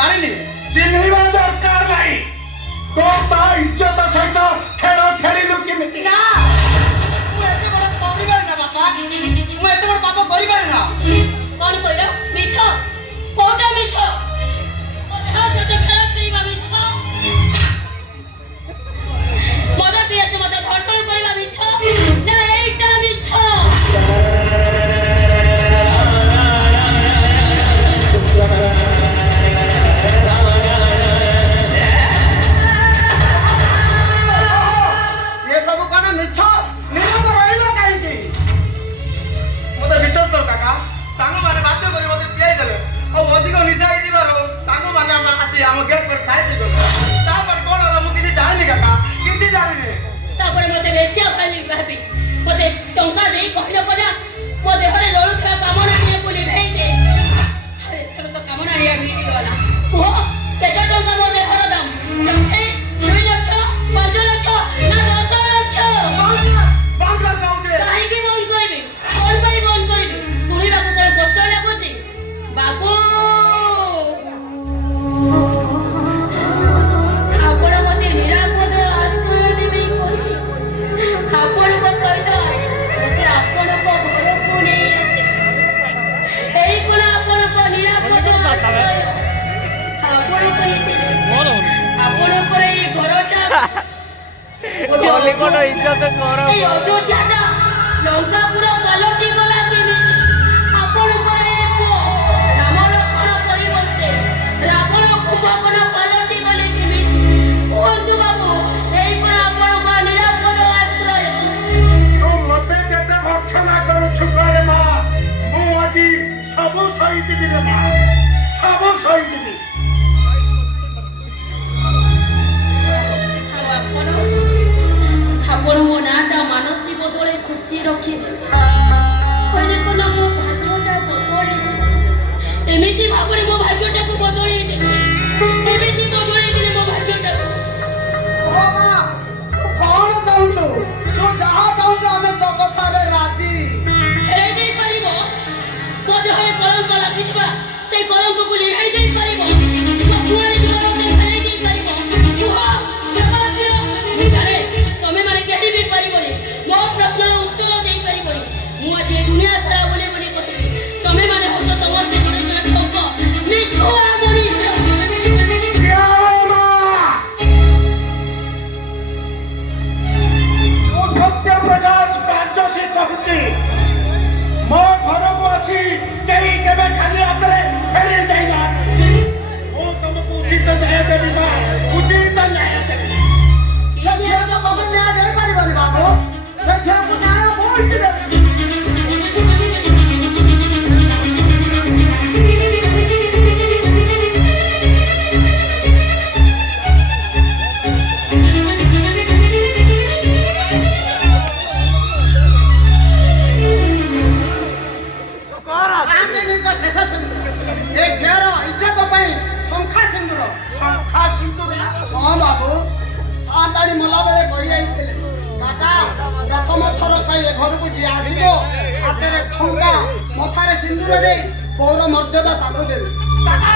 ଜାଣିନି। ଚିହ୍ନିବା ଦରକାର ନାହିଁ। ତୋ ତା ଇଜ୍ଜତ ସହିତ ଖେଳ ଖେଳିଲୁ କେମିତି? ନା ମୁଁ ଏତେ ବଡ଼ କରିପାରେ ନା ବାପା, ମୁଁ ଏତେ ବଡ଼ ପାପ କରିପାରେ ନା। କଣ କହିଲ? ମିଛ? କୋଉଟା ମିଛ? ମୋ ଦେହ ସହିତ ଖେଳ ଖେଳିବା ମିଛ? ମଦ ପିଆଜ ମଦ ଧର୍ଷଣ କରିବା ମିଛ? ନା ଏଇଟା ମିଛ? ଏ ସବୁ କଣ ମିଛ? ନିରବ ରହିଲ କାହିଁକି? ମତେ ବିଶ୍ୱାସ କର କାକା, ସାଙ୍ଗମାନେ ବାଧ୍ୟ କରି ମତେ ପିଆଇ ଦେଲେ ଆଉ ଅଧିକ ନିଶା ହେଇଯିବାରୁ ସାଙ୍ଗମାନେ ଆମେ ଆସି ଆମ ଗେଟ୍ କରି ଛାଇ ଦେଇଗଲେ। ତାପରେ କଣ ହେଲା ମୁଁ କିଛି ଜାଣିନି କାକା, କିଛି ଜାଣିନି। ତାପରେ ମତେ ବେଶୀ ଅକାଲି ଭାବି ମତେ ଟଙ୍କା ଦେଇ କହିଲ ପରା ମୋ ଦେହରେ ଜଳୁଥିବା କାମନା ନିଏ ବୋଲି ଭେଇଦେ। ଏଥର ତ କାମନା ନିଆ ମିଳିଗଲା। କୁହ କେତେ ଟଙ୍କା ମୋ ଦେହର ଦାମ? ଲକ୍ଷେ, 2 ଲକ୍ଷ, 5 ଲକ୍ଷ ନା 10 ଲକ୍ଷ? କାହିଁକି ବନ୍ଦ କରିବି? କଣ ପାଇଁ ବନ୍ଦ କରିବି? ଶୁଣିବାକୁ କଣ କଷ୍ଟ ଲାଗୁଛି? ବାବୁ ଆପଣ ମତେ ନିରାପଦ ଆଶ୍ରୟ ଦେବେ କହିଲେ ଆପଣଙ୍କ ସହିତ ମତେ ଆପଣଙ୍କ ଘରକୁ ନେଇ ଆସିବେ। ଏଇ କଣ ଆପଣଙ୍କ ନିରାପଦ ଆଶ୍ରୟ? ଆପଣ କହିଥିଲେ ଆପଣଙ୍କର ଏଇ ଘରଟା ଗୋଟେ ଏଇ ଅଯୋଧ୍ୟାଟା ଲଙ୍କାପୁର ପାଲଟି ଗଲା କେମିତି? ଆପଣଙ୍କର ଏ ପୁଅ ରାମଲକ୍ଷ୍ମଣ ପରିବର୍ତ୍ତେ ରାବଣ କୁମ୍ଭକର୍ଣ୍ଣ ପାଲଟି ଗଲେ କେମିତି? କୁହନ୍ତୁ ବାବୁ, ଏଇ କଣ ଆପଣଙ୍କ ନିରାପଦ ଆଶ୍ରୟ? ତୁ ମତେ ଯେତେ ଭର୍ତ୍ସନା କରୁଛୁ କରେ ମା, ମୁଁ ଆଜି ସବୁ ସହିଯିବି ରେ ମା, ସବୁ ସହିଯିବି। ଆପଣ ମୋ ନାଁଟା ମାନସୀ ବଦଳେ ଖୁସି ରଖିଦେଲେ। କହିଲେ କଣ ମୋ ଭାଗ୍ୟଟା ବଦଳିଛି? ଏମିତି ଭାବରେ ମୋ ଭାଗ୍ୟଟାକୁ ବଦଳେଇ ଦେଲେ, ଏମିତି ବଦଳେଇ ଦେଲେ ମୋ ଭାଗ୍ୟଟାକୁ। ଓ ମା, ତୁ କଣ ଚାହୁଁଛୁ? ତୁ ଯାହା ଚାହୁଁଛୁ ଆମେ ତୋ କଥାରେ ରାଜି। ଫେରାଇ ଦେଇପାରିବ? ମୋ ଦେହରେ କଳଙ୍କ ଲାଗିଥିବା ସେଇ କଳଙ୍କକୁ ଲିଭାଇ ଦେଇପାରିବ? ମୋ କୁଆଁରୀ ଜୀବନକୁ ଫେରାଇ ଦେଇପାରିବ? କୁହ, ଜବାବ ଦିଅ। ମୁଁ ଜାଣେ ତମେମାନେ କେହି ବି ପାରିବନି, ମୋ ପ୍ରଶ୍ନର ଉତ୍ତର ଦେଇପାରିବନି। ମୁଁ ଆଜି ଏ ଦୁନିଆ ସାରା ବୋଲି କହିବି, ତମେମାନେ ହଉଛ ସମସ୍ତେ ଜଣେ ଜଣେ ଠକ, ମିଛୁଆ ମଣିଷ। ମୁଁ ସତ୍ୟ ପ୍ରକାଶ କାର୍ଯ୍ୟଶୀ କହୁଛି, ମୋ ଘରକୁ ଆସି କେହି କେବେ ଖାଲି ହାତରେ ଫେରି ଯାଇନାହାନ୍ତି। ମୁଁ ତମକୁ ଉଚିତ ନ୍ୟାୟ ଦେବି ମା, ଉଚିତ ନ୍ୟାୟ ଦେବି। ସେ ଝିଅକୁ ତମେ ନ୍ୟାୟ ଦେଇପାରିବନି ବାବୁ, ସେ ଝିଅକୁ ନ୍ୟାୟ କୋଉଠି ଦେବି? ଶେଷ ସିନ୍ଦୁର ଏ ଝିଅର ଇଜ୍ଜତ ପାଇଁ ଶଙ୍ଖା ସିନ୍ଦୁର। ଶଙ୍ଖା ସିନ୍ଦୁର? ହଁ ବାବୁ, ସାନ୍ତାଣୀ ମଲା ବେଳେ କହିଯାଇଥିଲେ କାକା, ପ୍ରଥମ ଥର ପାଇଁ ଏ ଘରକୁ ଯିଏ ଆସିବ ହାତରେ ଖଙ୍ଗା ମଥାରେ ସିନ୍ଦୁର ଦେଇ ପୌର ମର୍ଯ୍ୟାଦା ତାକୁ ଦେବେ। କାକା